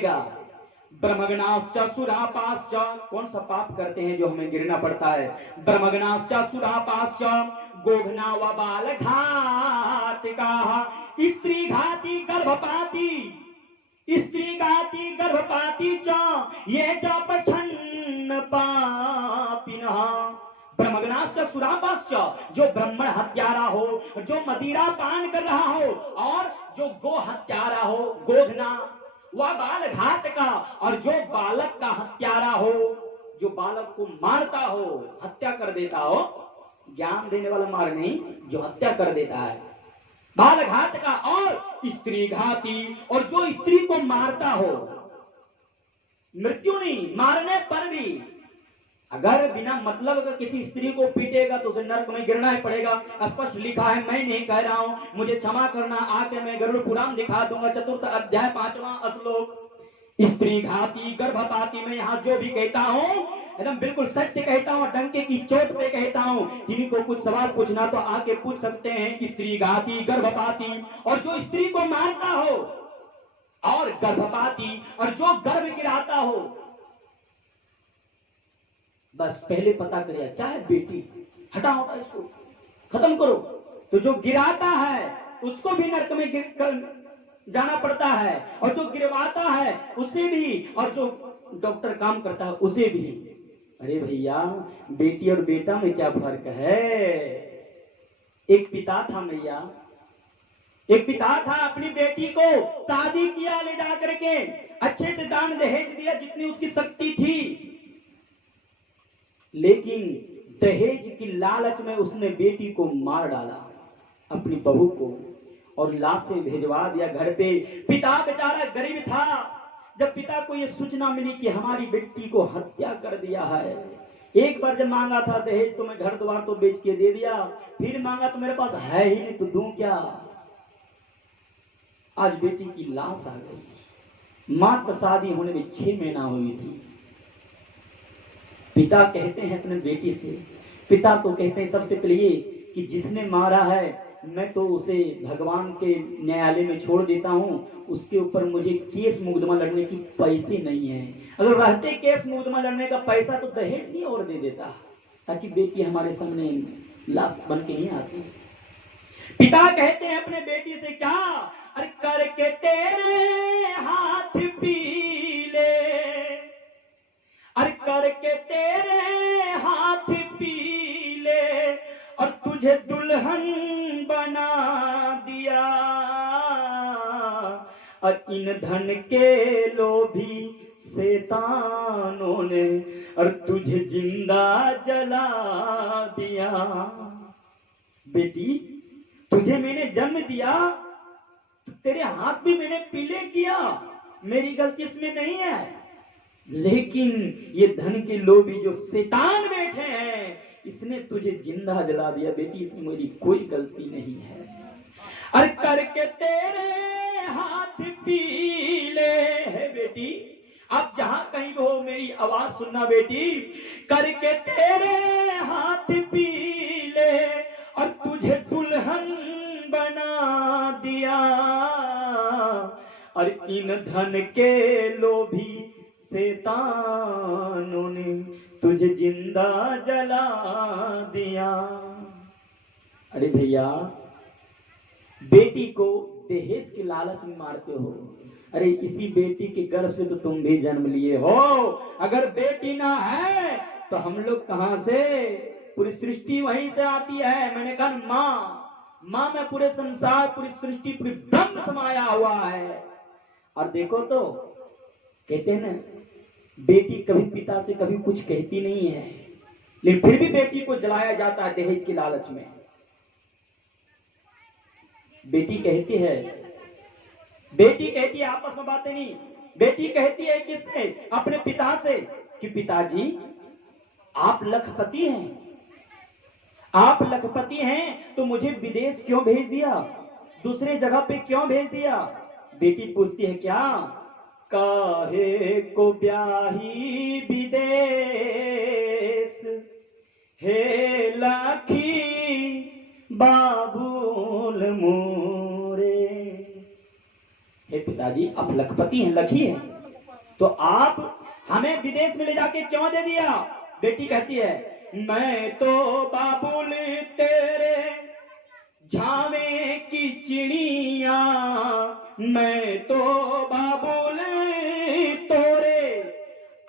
देखिएगा, ब्रह्मगणाश्च सुरापाश्च, कौन सा पाप करते हैं जो हमें गिरना पड़ता है। ब्रह्मगणाश्च सुरापाश्च गोघना व बाल घातिका, स्त्री घाती गर्भपाती, स्त्री घाती गर्भपाती च ये च पछन्न पापिनः। ब्रह्मगणाश्च सुरापाश्च, जो ब्राह्मण हत्यारा हो, जो मदिरा पान कर रहा हो, और जो गो हत्यारा हो, गोघना, वह बाल घात का, और जो बालक का हत्यारा हो, जो बालक को मारता हो, हत्या कर देता हो, ज्ञान देने वाला मार नहीं, जो हत्या कर देता है, बाल घात का, और स्त्री घाती, और जो स्त्री को मारता हो, मृत्यु नहीं, मारने पर भी, अगर बिना मतलब का किसी स्त्री को पीटेगा तो उसे नरक में गिरना ही पड़ेगा। स्पष्ट लिखा है, मैं नहीं कह रहा हूं, मुझे क्षमा करना, आके मैं गरुड़ पुराण दिखा दूंगा, 4th अध्याय 5वां श्लोक। स्त्री घाती गर्भपाती, में यहाँ जो भी कहता हूं एकदम बिल्कुल सत्य कहता हूं, डंके की चोट पे कहता हूं। किन्हीं को कुछ सवाल पूछना तो आके पूछ सकते हैं। स्त्री घाती गर्भपाती, और जो स्त्री को मारता हो, और गर्भपाती, और जो गर्भ गिराता हो। बस पहले पता करिए क्या है बेटी, हटाओ इसको, खत्म करो। तो जो गिराता है उसको भी नरक में गिर कर जाना पड़ता है, और जो गिरवाता है उसे भी, और जो डॉक्टर काम करता है उसे भी। अरे भैया, बेटी और बेटा में क्या फर्क है। एक पिता था भैया, एक पिता था, अपनी बेटी को शादी किया, ले जाकर के अच्छे से दान दहेज दिया जितनी उसकी शक्ति थी, लेकिन दहेज की लालच में उसने बेटी को मार डाला, अपनी बहू को, और लाशें भेजवा दिया घर पे। पिता बेचारा गरीब था, जब पिता को यह सूचना मिली कि हमारी बेटी को हत्या कर दिया है, एक बार जब मांगा था दहेज तो मैं घर द्वार तो बेच के दे दिया, फिर मांगा तो मेरे पास है ही नहीं तो दूं क्या। आज बेटी की लाश आ गई, मात्र शादी होने में 6 महीना हुई थी। पिता कहते हैं अपने बेटी से, पिता तो कहते हैं सबसे पहले ये कि जिसने मारा है मैं तो उसे भगवान के न्यायालय में छोड़ देता हूं, उसके ऊपर मुझे केस मुकदमा लड़ने की पैसे नहीं है। अगर रहते केस मुकदमा लड़ने का पैसा तो दहेज नहीं और दे देता, ताकि बेटी हमारे सामने लाश बन के नहीं आती। पिता कहते हैं अपने बेटी से, क्या अरे करके तेरे हाथ पीले, अरे करके तेरे हाथ पीले, और तुझे दुल्हन बना दिया, और इन धन के लोभी शैतानों ने और तुझे जिंदा जला दिया। बेटी, तुझे मैंने जन्म दिया, तेरे हाथ भी मैंने पीले किया, मेरी गलती इसमें नहीं है, लेकिन ये धन के लोभी जो शैतान बैठे हैं, इसने तुझे जिंदा जला दिया। बेटी, इसमें मेरी कोई गलती नहीं है। अरे करके तेरे हाथ पीले है बेटी, आप जहां कहीं हो मेरी आवाज सुनना बेटी, करके तेरे हाथ पीले, और तुझे दुल्हन बना दिया, और इन धन के लोभी शैतानों ने तुझे जिंदा जला दिया। अरे भैया, बेटी को दहेज के लालच में मारते हो। अरे इसी बेटी के गर्भ से तो तुम भी जन्म लिए हो। अगर बेटी ना है तो हम लोग कहां से, पूरी सृष्टि वहीं से आती है। मैंने कहा माँ में पूरे संसार, पूरी सृष्टि, पूरी ब्रह्म समाया हुआ है। और देखो तो कहते हैं ना, बेटी कभी पिता से कभी कुछ कहती नहीं है, लेकिन फिर भी बेटी को जलाया जाता है दहेज की लालच में। बेटी कहती है आपस में बातें नहीं, बेटी कहती है किससे, अपने पिता से, कि पिताजी आप लखपति हैं, तो मुझे विदेश क्यों भेज दिया, दूसरे जगह पे क्यों भेज दिया। बेटी पूछती है, क्या काहे को ब्याही विदेश, हे लाखी बाबुल मोरे। हे पिताजी, आप लखपति हैं, लखी हैं, तो आप हमें विदेश में ले जाके क्यों दे दिया? बेटी कहती है मैं तो बाबुल तेरे झावे की चिड़िया, मैं तो बाबुल तोरे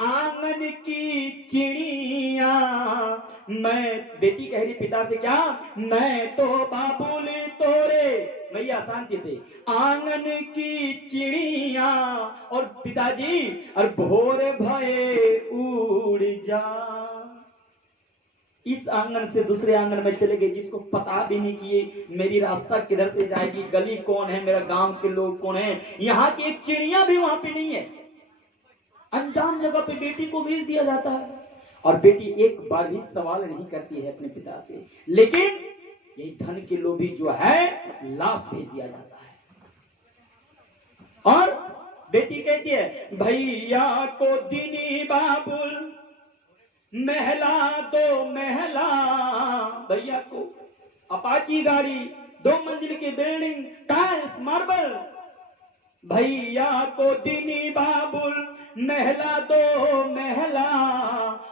आंगन की चिड़िया। मैं, बेटी कह रही पिता से क्या, मैं तो बाबुल तोरे, भैया शांति से, आंगन की चिड़िया। और पिताजी और भोर भये उड़ जा, इस आंगन से दूसरे आंगन में चले गए, जिसको पता भी नहीं कि मेरी रास्ता किधर से जाएगी, गली कौन है, मेरा गांव के लोग कौन है, यहाँ की एक चिड़िया भी वहां पे नहीं है। अनजान जगह पे बेटी को भेज दिया जाता है और बेटी एक बार भी सवाल नहीं करती है अपने पिता से, लेकिन ये धन के लोभी जो है लाश भेज दिया जाता है। और बेटी कहती है भैया को दिनी बाबुल महला दो महला, भैया को अपाची गाड़ी, 2 मंजिल की बिल्डिंग, टाइल्स मार्बल, भैया को दिनी बाबुल महला दो महला,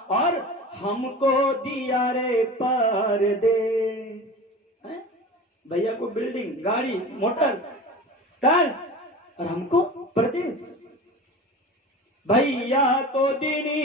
और हमको दिया रे परदेश। भैया को बिल्डिंग, गाड़ी, मोटर, टाइल्स, और हमको परदेश। भैया को दिनी